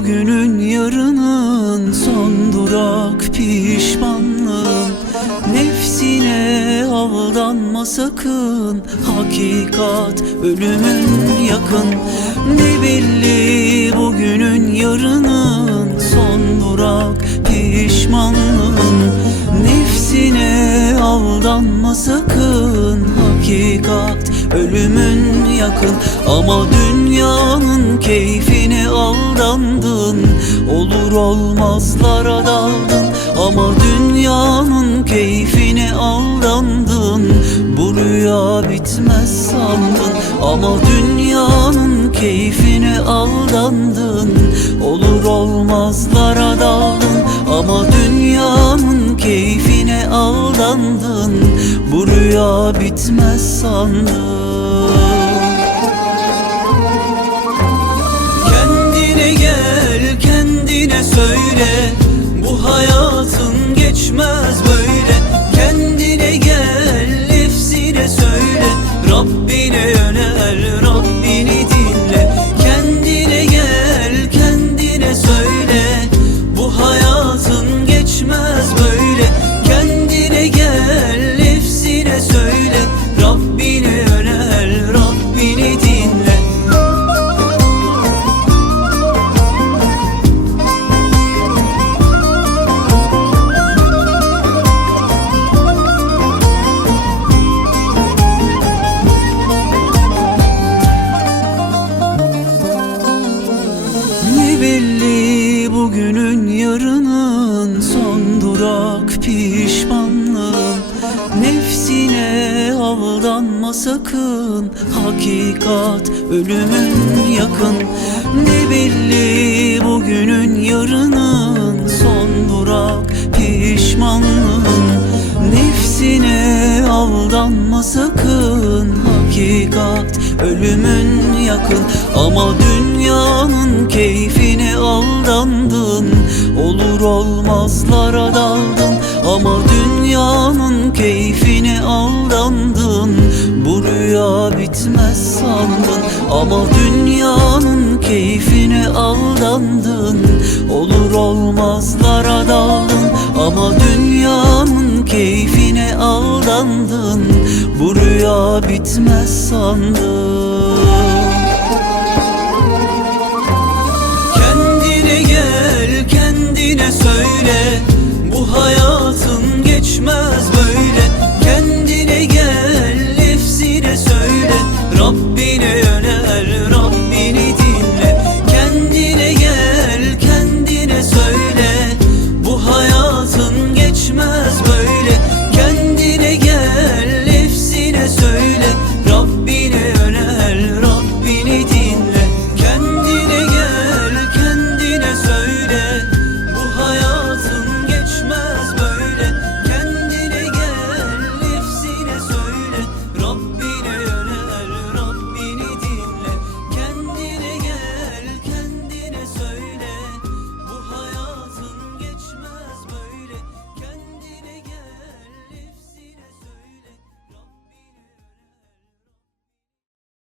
bugünün yarının son durak pişmanlığın Nefsine aldanma sakın hakikat ölümün yakın. Ne belli bugünün yarının son durak pişmanlığın Nefsine aldanma sakın hakikat ölümün yakın Ama dünyanın keyfine aldandın. Olur olmazlara daldın Ama dünyanın keyfine aldandın. Bu rüya bitmez sandın Ama dünyanın keyfine aldandın. Olur olmazlara daldın Ama dünyanın keyfine aldandın rüya bitmez sandın bugünün yarının son durak pişmanlığın Nefsine aldanma sakın hakikat ölümün yakın. Ne belli bugünün yarının son durak pişmanlığın Nefsine aldanma sakın hakikat ölümün yakın Ama dünyanın keyfine aldandın. Olur olmazlara daldın Ama dünyanın keyfine aldandın. Bu rüya bitmez sandın Ama dünyanın keyfine aldandın. Olur olmazlara daldın Ama dünyanın keyfine aldandın. Bu rüya bitmez sandın